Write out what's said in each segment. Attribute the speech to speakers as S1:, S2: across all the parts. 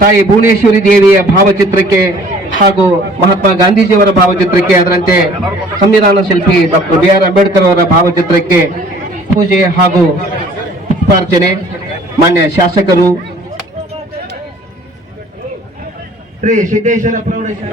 S1: ತಾಯಿ ಭುವನೇಶ್ವರಿ ದೇವಿಯ ಭಾವಚಿತ್ರಕ್ಕೆ ಹಾಗೂ ಮಹಾತ್ಮ ಗಾಂಧೀಜಿಯವರ ಭಾವಚಿತ್ರಕ್ಕೆ ಅದರಂತೆ ಸಂವಿಧಾನ ಶಿಲ್ಪಿ ಡಾಕ್ಟರ್ ಬಿ ಆರ್ ಅಂಬೇಡ್ಕರ್ ಅವರ ಭಾವಚಿತ್ರಕ್ಕೆ ಪೂಜೆ ಹಾಗೂ ಪುಷ್ಪಾರ್ಚನೆ. ಮಾನ್ಯ ಶಾಸಕರು. ಶ್ರೀ ಸಿದ್ದೇಶ್ವರ ಪ್ರೌಢಶಾಲೆ.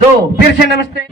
S1: तो फिर से नमस्ते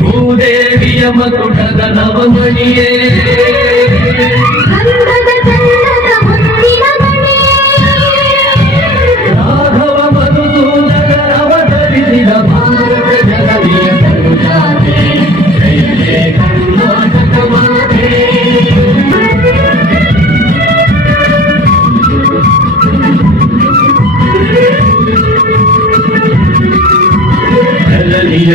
S2: ಭೂದೇವಿಯ ಮಕುಟದ ನವಮಣಿಯೇ ो